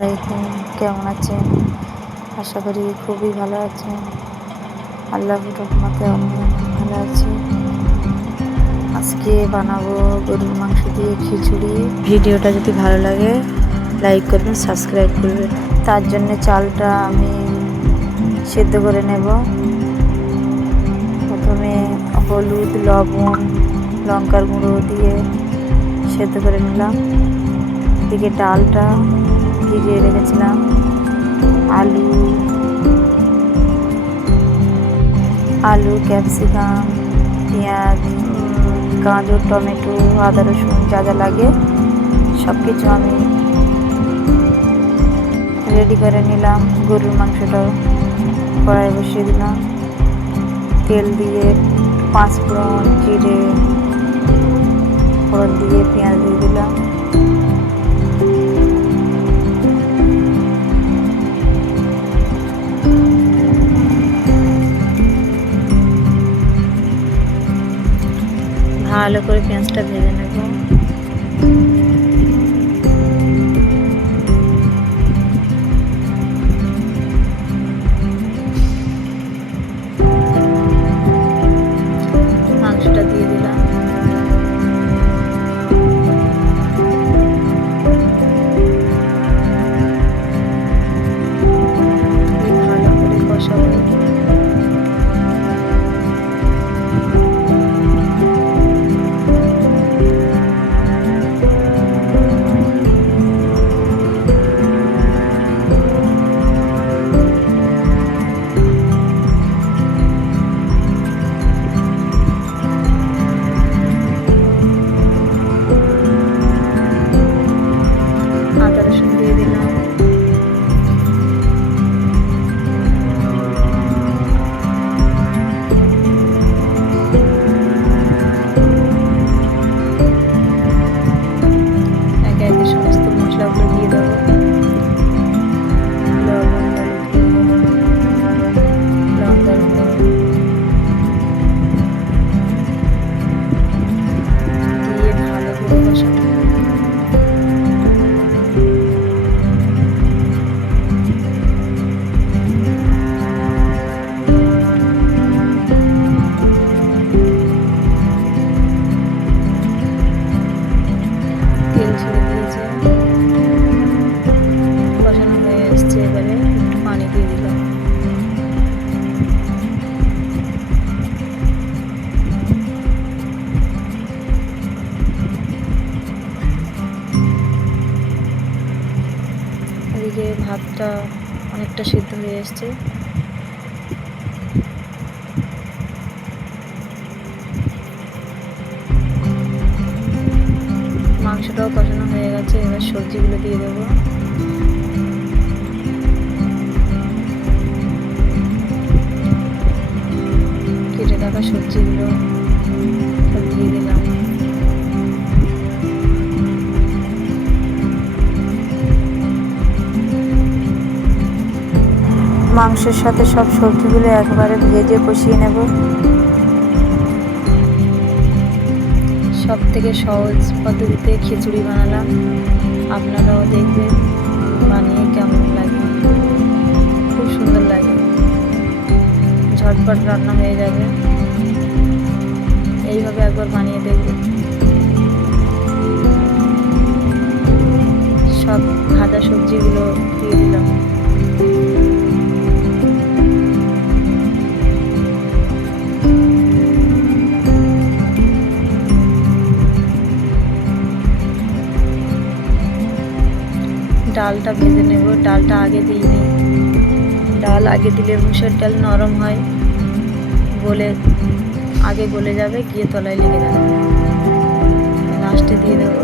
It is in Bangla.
আলাইকুম, কেমন আছেন? আশা করি খুবই ভালো আছেন। আল্লাহর রহমতে আমিও ভালো আছি। আজকে বানাবো গরুর মাংস দিয়ে খিচুড়ি। ভিডিওটা যদি ভালো লাগে লাইক করবেন, সাবস্ক্রাইব করবেন। তার জন্য চালটা আমি সেদ্ধ করে নেব। প্রথমে হলুদ, লবণ, লঙ্কার গুঁড়ো দিয়ে সেদ্ধ করে নিলাম। এদিকে ডালটা ভিজিয়ে রেখেছিলাম। আলু, ক্যাপসিকাম, পেঁয়াজ, গাজর, টমেটো, আদা, রসুন যা যা লাগে সব কিছু আমি রেডি করে নিলাম। গরুর মাংসটাও কড়াই বসিয়ে দিলাম। তেল দিয়ে পাঁচফোড়ন, জিরে ফোড়ন দিয়ে পেঁয়াজ দিয়ে দিলাম। ভালো করে পেঁয়াজটা ভেজে নেব। মাংসটা দিয়ে দিলাম। ভালো করে কষাবো। আদা রসুন দিয়ে দিলাম। একে একে সমস্ত মশলাগুলো দিয়ে দেবো। লবণ, লঙ্কার গুঁড়ো দিয়ে ভালো করে কষাতে হবে। তেল ছেড়ে দিয়েছে, কষানো হয়ে এসছে। এবারে একটু পানি দিয়ে দিলাম। এদিকে ভাতটা অনেকটা সিদ্ধ হয়ে এসছে। মাংসটাও কষানো হয়ে গেছে। এবার সবজিগুলো দিয়ে দেবো। কেটে রাখা সবজিগুলো সব দিয়ে দিলাম। মাংসের সাথে সব সবজিগুলো একবারে ভেজে কষিয়ে নেব। সব থেকে সহজ পদ্ধতিতে খিচুড়ি বানালাম। আপনারাও দেখবেন বানিয়ে কেমন লাগে। খুব সুন্দর লাগে, ঝটপট রান্না হয়ে যাবে। এইভাবে একবার বানিয়ে দেখবেন। সব ভাজা সবজিগুলো দিয়ে দিলাম। ডালটা ভেজে নেব। ডালটা আগে দিইনি। ডাল আগে দিলে মুসুর ডাল নরম হয়, আগে গলে যাবে, গিয়ে তলায় লেগে যাবে। লাস্টে দিয়ে দেবো।